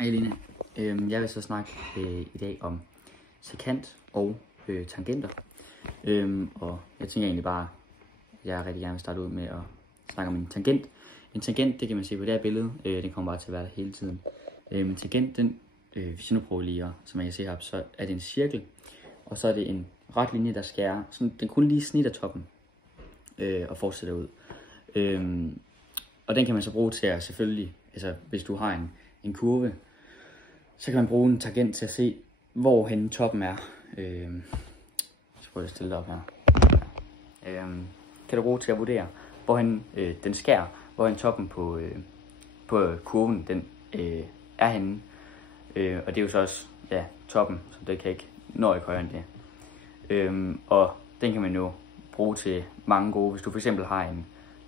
Hej Line. Jeg vil så snakke i dag om sekant og tangenter. Og jeg tænker egentlig bare, at jeg rigtig gerne vil starte ud med at snakke om en tangent. En tangent, det kan man se på det her billede, den kommer bare til at være der hele tiden. En tangent, den, hvis jeg nu prøver lige at, som man kan se her, så er det en cirkel. Og så er det en ret linje, der skærer, sådan, den kun lige snit af toppen og fortsætter ud. Og den kan man så bruge til at selvfølgelig, altså hvis du har en kurve, så kan man bruge en tangent til at se, hvor henne toppen er. Så prøver jeg at stille det op her. Kan du bruge til at vurdere, hvor henne den skærer, hvor henne toppen på kurven den er henne. Og det er jo så også toppen, så det kan ikke nå ikke højere end det. Og den kan man jo bruge til mange gode. Hvis du for eksempel har lad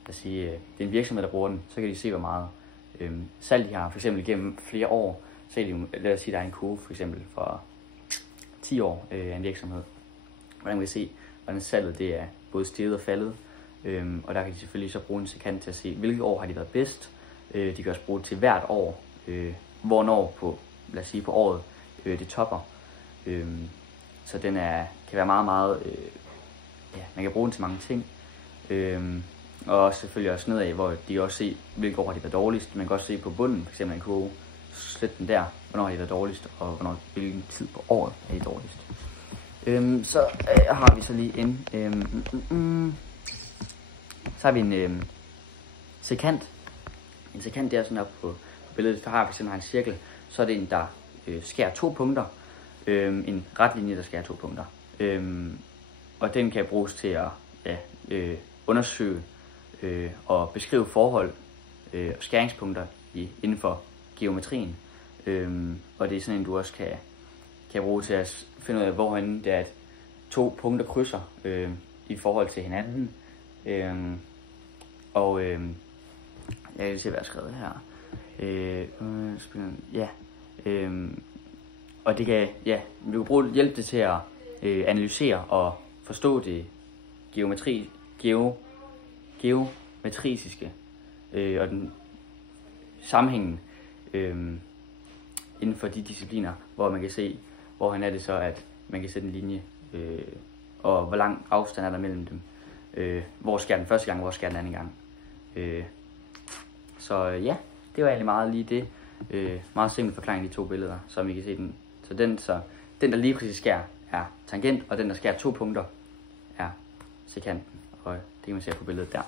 os sige, det er en virksomhed, der bruger den, så kan de se, hvor meget salg de har. For eksempel gennem flere år, så er de, lad os sige, der er en kurve for eksempel for 10 år af en virksomhed. Hvordan man kan se, hvordan salget det er både steget og faldet. Og der kan de selvfølgelig så bruge en sekant til at se, hvilke år har de været bedst. De kan også bruge det til hvert år, hvornår på, lad os sige, på året det topper. Så den kan være meget, meget, man kan bruge den til mange ting. Og selvfølgelig også nedad, hvor de også se, hvilke år har de været dårligst. Man kan også se på bunden, f.eks. en kurve, slet den der, hvornår har de været dårligst, og hvilken tid på året er de dårligst. Så har vi så lige så har vi en sekant. En sekant, det er sådan op på billedet, der har vi sådan en cirkel, så er det en, der skærer 2 punkter. En ret linje, der skærer 2 punkter. Og den kan bruges til at undersøge og beskrive forhold og skæringspunkter inden for geometrien. Og det er sådan en, du også kan bruge til at finde ud af, hvorhen det er, at 2 punkter krydser i forhold til hinanden. Jeg kan se, hvad jeg har skrevet her. Og det kan, vi kan bruge hjælp det til at analysere og forstå det geometriciske og den sammenhængen inden for de discipliner, hvor man kan se, hvorhen er det så, at man kan sætte en linje, og hvor lang afstand er der mellem dem. Hvor skærer den første gang, hvor skærer den anden gang. Så det var egentlig meget lige det. Meget simpel forklaring af de 2 billeder, som I kan se den. Så den der lige præcis skærer, er tangent, og den der skærer 2 punkter, er sekanten. Og det kan man se på billedet der.